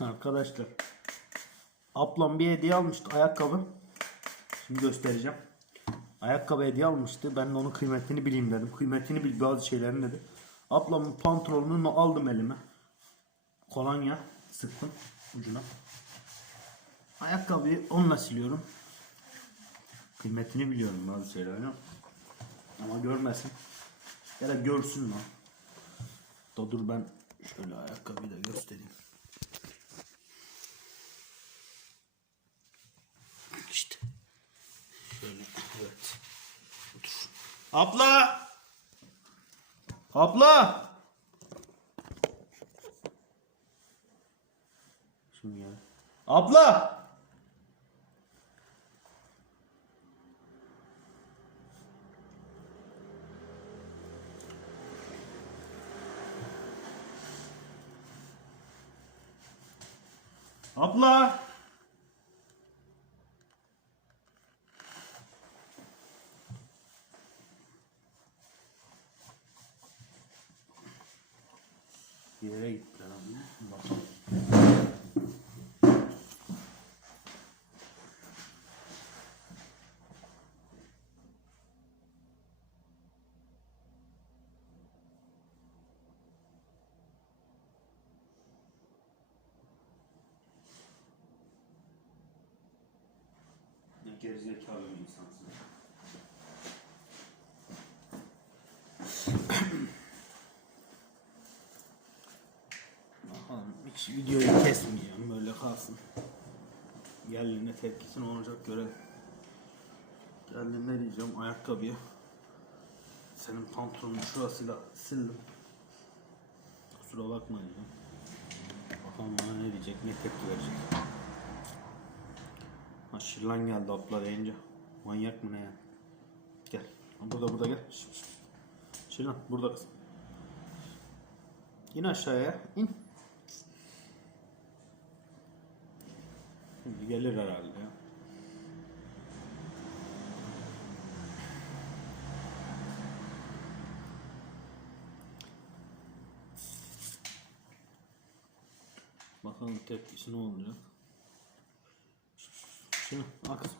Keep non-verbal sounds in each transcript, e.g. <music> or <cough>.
Arkadaşlar. Ablam bir hediye almıştı ayakkabı. Şimdi göstereceğim. Ayakkabı hediye almıştı. Ben de onun kıymetini bileyim dedim. Kıymetini bil bazı şeylerin dedi. Ablamın pantolonunu aldım elime. Kolonya sıktım ucuna. Ayakkabıyı onunla siliyorum. Kıymetini biliyorum bazı şeylerin. Ama görmesin. Ya da görsün lan. Da dur ben şöyle ayakkabıyı da göstereyim. İşte. Şöyle evet. Otur. Abla! Abla! Şimdi ya. Abla! Abla! Bir yere gittiler ama. Bakalım. Gerizekalı bir insansın. Bakalım hiç videoyu kesmeyeceğim böyle kalsın. Geldiğinde tepkisi olacak görelim. Geldiğinde diyeceğim ayakkabıya. Senin pantolonun şurasıyla sildim. Kusura bakma diyeceğim. Bakalım bana ne diyecek, ne tepki verecek. Ha şırlan geldi abla deyince. Manyak mı ne ya? Gel. Burada burada gel. Şırlan burada kızım. İn aşağıya. in. Gelir herhalde. Bakalım tepkisi ne olacak. Şunu al kızım.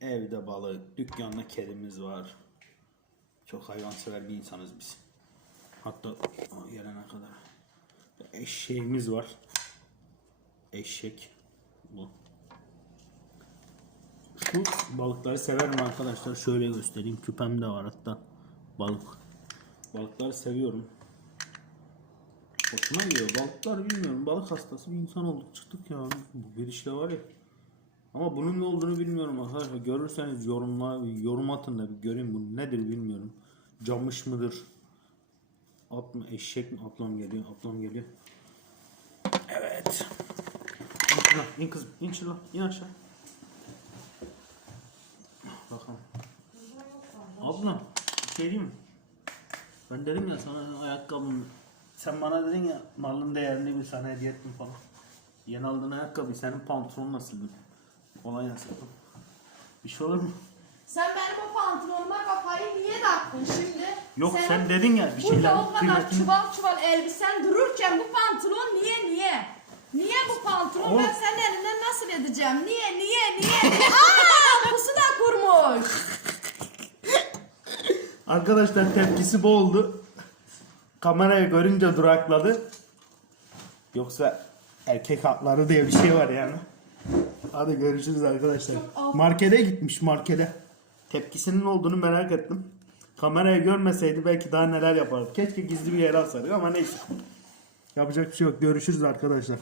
Evde balık, dükkanda kedimiz var. Çok hayvansever bir insanız biz. Hatta gelene kadar. Eşeğimiz var. Eşek. Bu. Şu balıkları severim arkadaşlar. Şöyle göstereyim. Küpemde var hatta. Balık. Balıkları seviyorum. Hoşuma gidiyor. Balıklar bilmiyorum. Balık hastası bir insan olduk. Çıktık ya. Bu gidişle var ya. Ama bunun ne olduğunu bilmiyorum arkadaşlar. Görürseniz yorumla, yorum atın da bir göreyim bu nedir bilmiyorum. Camış mıdır? At mı eşek mi? Ablam geliyor. Ablam geliyor. Evet. Şuradan. in kızım. in şuradan. in aşağı. Bakalım. Ablam. Bir şey diyeyim mi? Ben dedim ya sana ayakkabın sen bana dedin ya malın değerini bir sana hediye ettim falan. Yeni aldığın ayakkabı senin pantolonun nasıldı? Kolay gelsin. Bir şey olur mu? Sen benim o pantolonuma kafayı niye taktın şimdi? Yok Senin sen dedin ya bir Burada şeyler o kadar kıymetini. çuval çuval elbisen dururken bu pantolon niye niye? Niye bu pantolon Oğlum. ben edeceğim? Niye niye niye? <laughs> Aa pusu da kurmuş. Arkadaşlar tepkisi bu oldu. Kamerayı görünce durakladı. Yoksa erkek hakları diye bir şey var yani. Hadi görüşürüz arkadaşlar. Markete gitmiş markete. Tepkisinin olduğunu merak ettim. Kamerayı görmeseydi belki daha neler yapardı. Keşke gizli bir yere alsaydık ama neyse. Yapacak bir şey yok. Görüşürüz arkadaşlar.